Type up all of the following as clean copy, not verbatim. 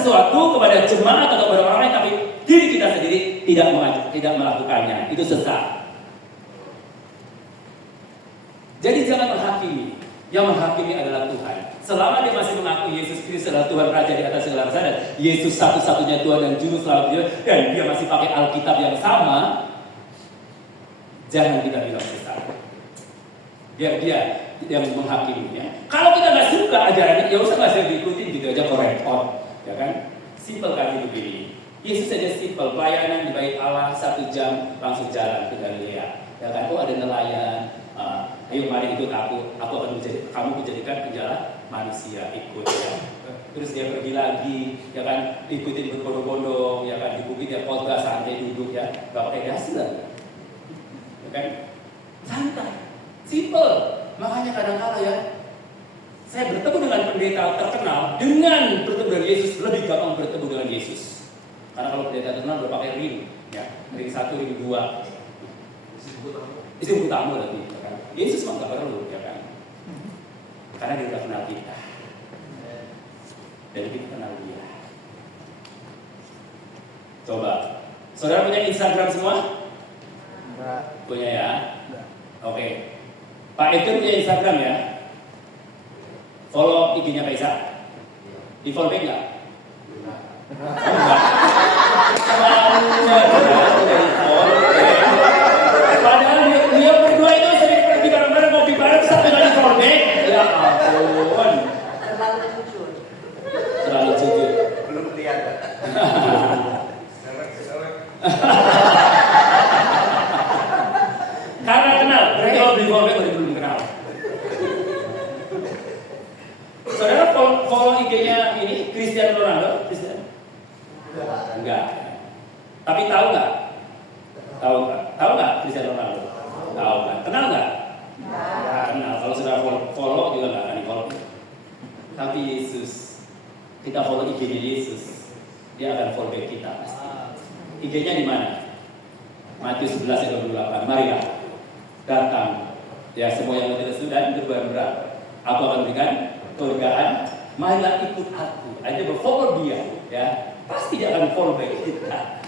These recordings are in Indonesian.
sesuatu kepada jemaat atau kepada orang lain, tapi diri kita sendiri tidak melakukannya. Itu sesat. Jadi jangan menghakimi. Yang menghakimi adalah Tuhan. Selama dia masih mengaku Yesus Kristus adalah Tuhan Raja di atas segala raja, dan Yesus satu-satunya Tuhan dan Juru Selamat dia, dan dia masih pakai Alkitab yang sama, jangan kita bilang sesat. Biar dia yang menghakiminya. Kalau kita nggak suka ajarannya, ya usah nggak usah diikutin gitu aja, kok repot, ya kan? Simpel kali begini. Yesus saja simpel, pelayanan di bait Allah 1 jam langsung jalan ke Galilea. Ya kan? Oh ada nelayan. Ayo mari ikut aku akan kamu menjadikan penjala manusia, ikut ya. Terus dia pergi lagi, ya kan, ikutin berbondong-bondong, ya kan, di bukit ya khotbah santai duduk ya, gak pakai dasi lah, ya kan, santai, simple. Makanya kadang-kala ya, saya bertemu dengan pendeta terkenal dengan bertemu dengan Yesus lebih gampang bertemu dengan Yesus, karena kalau pendeta terkenal udah pakai ring, ya, ring 1, ring 2, itu tamu lagi. Yesus mah gak perlu, ya kan? Karena dia udah kenal kita, dan kita kenal dia. Coba, saudara punya Instagram semua? Enggak. Punya ya? Enggak. Oke. Pak Eko punya Instagram ya? Follow IG-nya Pak Isa? Di follow back nggak? Enggak. Padahal dia berdua itu sering pergi bareng-bareng, ngopi bareng, satu kali kornek. Ya ampun. Terlalu jujur. Belum kelihatan. Karena kenal, berarti kalau beli kornek belum kenal. Saudara follow IG-nya ini Cristiano Ronaldo? Enggak. Tapi tahu nggak? Tahu nggak Cristiano Ronaldo? Tahu kan? Kenal nggak? Nggak kenal. Kalau sudah follow juga nggak akan di follow. Tapi Yesus, kita follow IG-nya Yesus, dia akan follow back kita pasti. IG-nya di mana? Matius 11:28. Marilah datang, ya semua yang tidak sudah berbeban berat, aku akan berikan kelegaan. Marilah ikut aku. Aja berfollow dia, ya pasti dia akan follow back kita.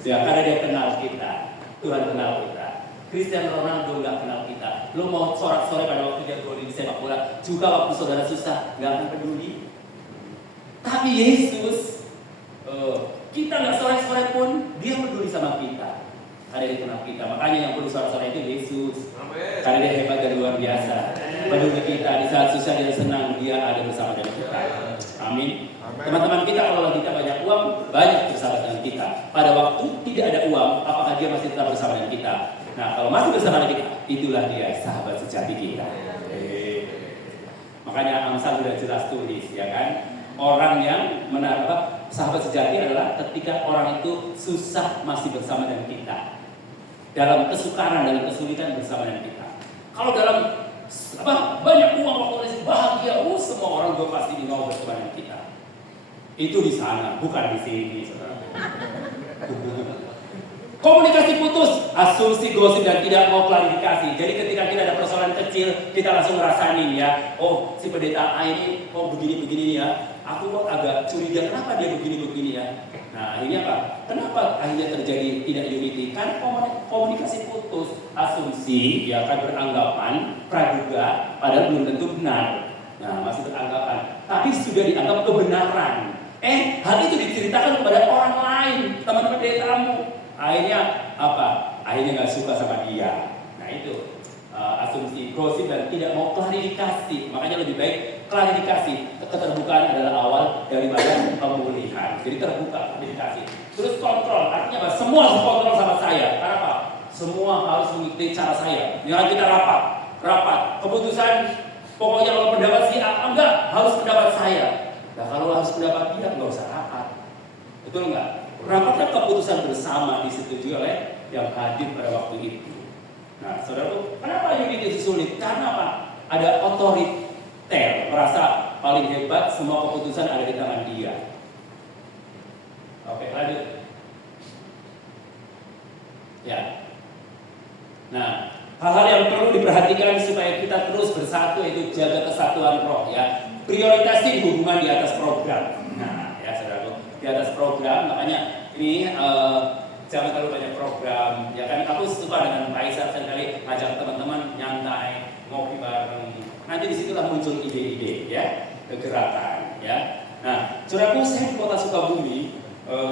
Ya, karena dia kenal kita, Tuhan kenal kita. Cristiano Ronaldo nggak kenal kita. Lo mau sorak-sorai pada waktu dia gol di sepak bola, juga waktu saudara susah nggak akan peduli. Tapi Yesus, kita nggak sorak-sorai pun dia peduli sama kita, karena dia kenal kita. Makanya yang perlu sorak-sorai itu Yesus. Amen. Karena dia hebat dan luar biasa. Peduli kita di saat susah dan senang, dia ada bersama dengan kita. Amin. Teman-teman kita kalau lagi kita banyak uang, banyak bersama dengan kita. Pada waktu tidak ada uang, apakah dia masih tetap bersama dengan kita? Nah, kalau masih bersama dengan kita, itulah dia sahabat sejati kita. Makanya Amsal sudah jelas tulis, ya kan? Orang yang sahabat sejati adalah ketika orang itu susah masih bersama dengan kita, dalam kesukaran, dalam kesulitan bersama dengan kita. Kalau dalam banyak uang, waktu bahagia, semua orang juga pasti mau bersama dengan kita. Itu di sana, bukan di sini, saudara. Komunikasi putus, asumsi, gosip, dan tidak mau klarifikasi. Jadi ketika kita ada persoalan kecil, kita langsung ngerasain ya, oh si pendeta A ini kok begini-begini ya. Aku kok agak curiga, kenapa dia begini-begini ya. Nah akhirnya apa? Kenapa akhirnya terjadi tidak unity? Kan komunikasi putus, asumsi, ya kan beranggapan, praduga, padahal belum tentu benar. Nah masih beranggapan, tapi sudah dianggap kebenaran. Hal itu diceritakan kepada orang lain, teman-teman pendetamu. Akhirnya apa? Akhirnya nggak suka sama dia. Nah itu asumsi, gosip, dan tidak mau klarifikasi. Makanya lebih baik klarifikasi. Keterbukaan adalah awal daripada pemulihan. Jadi terbuka, klarifikasi. Terus kontrol, artinya apa? Semua harus kontrol sama saya. Karena apa? Semua harus mengikuti cara saya. Jangan kita rapat. Keputusan pokoknya kalau pendapat si A enggak, harus pendapat saya. Nah kalau harus pendapat dia nggak usah rapat. Betul nggak? Rapatnya keputusan bersama disetujui oleh yang hadir pada waktu itu. Nah, saudara, kenapa unity itu sulit? Karena apa? Ada otoriter, merasa paling hebat, semua keputusan ada di tangan dia. Oke, lanjut. Ya. Nah, hal-hal yang perlu diperhatikan supaya kita terus bersatu itu jaga kesatuan roh ya. Prioritaskan hubungan di atas program. Nah, ya. program, makanya ini jangan terlalu banyak program. Ya kan, aku suka dengan Kaisar sekali ajak teman-teman nyantai, ngopi bareng. Nanti disitulah muncul ide-ide, ya, kegerakan, ya. Nah, saudaraku, saya di kota Sukabumi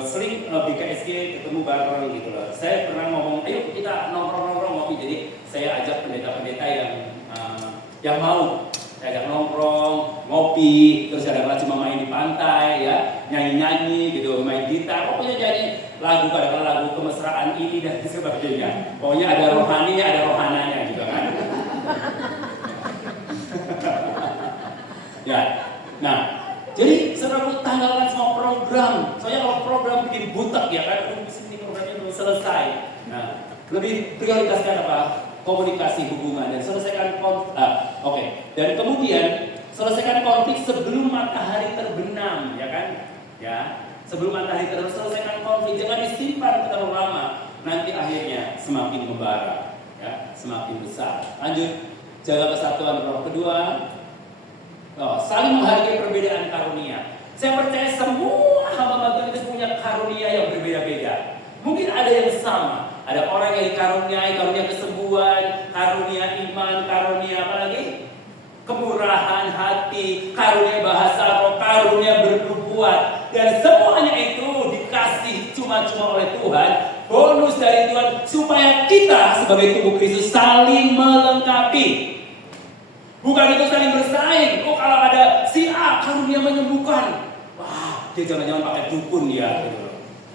sering BKSG ketemu bareng gitu loh. Saya pernah ngomong, ayo kita nongkrong-nongkrong ngopi. Jadi saya ajak pendeta-pendeta yang mau. Saya ajak nongkrong, ngopi, terus kadang-kadang cuma main di pantai, ya, nyanyi-nyanyi gitu, main gitar, pokoknya nyanyi lagu, kadang-kadang lagu kemesraan ini dan sebagainya. Pokoknya ada rohaninya, ada rohananya juga kan. Ya, nah, jadi saudara tanggalkan semua program. Soalnya kalau program bikin butek ya kan, ini programnya belum selesai. Nah, lebih prioritaskan apa? Komunikasi, hubungan, dan selesaikan konflik. Oke. Dan kemudian selesaikan konflik sebelum matahari terbenam, ya kan? Ya, sebelum matahari terbenam, selesaikan konflik. Jangan disimpan terlalu lama. Nanti akhirnya semakin membara, ya, semakin besar. Lanjut, jaga kesatuan roh. Kedua, saling menghargai perbedaan karunia. Saya percaya semua hamba Tuhan itu punya karunia yang berbeda-beda. Mungkin ada yang sama. Ada orang yang dikaruniai karunia kesembuhan, karunia iman, karunia apa lagi? Kemurahan hati, karunia bahasa roh, karunia bernubuat. Dan semuanya itu dikasih cuma-cuma oleh Tuhan. Bonus dari Tuhan supaya kita sebagai tubuh Kristus saling melengkapi. Bukan itu saling bersaing. Oh, kalau ada si A karunia menyembuhkan, wah, dia jangan-jangan pakai dukun ya gitu.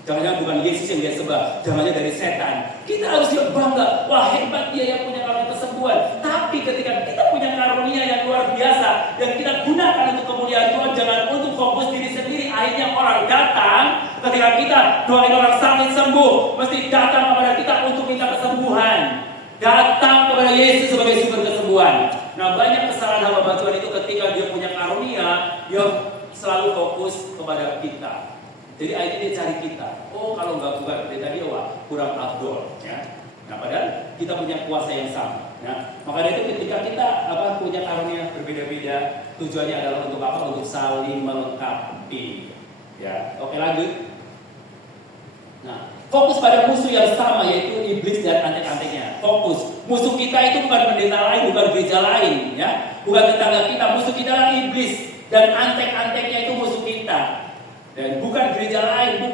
Jangan-jangan bukan Yesus yang dia sembah, jangan-jangan dari setan. Kita harus bangga, wah hebat dia yang punya karunia kesembuhan. Tapi ketika kita punya karunia yang luar biasa dan kita gunakan untuk kemuliaan Tuhan, jangan untuk fokus diri sendiri. Akhirnya orang datang ketika kita doain orang sakit sembuh, mesti datang kepada kita untuk minta kesembuhan. Datang kepada Yesus sebagai sumber kesembuhan. Nah, banyak kesalahan hamba Tuhan itu ketika dia punya karunia, dia selalu fokus kepada kita. Jadi akhirnya dia cari kita. Oh, kalau nggak bukan pendeta dia, wah, kurang afdol, ya. Nah, padahal kita punya kuasa yang sama. Ya. Maka itu ketika kita punya karunia berbeda-beda, tujuannya adalah untuk apa? Untuk saling melengkapi. Ya, oke lanjut. Nah, fokus pada musuh yang sama, yaitu iblis dan antek-anteknya. Fokus. Musuh kita itu bukan pendeta lain, bukan gereja lain, ya. Bukan tetangga kita. Musuh kita adalah iblis dan antek-anteknya itu musuh kita. Dan bukan gereja lain,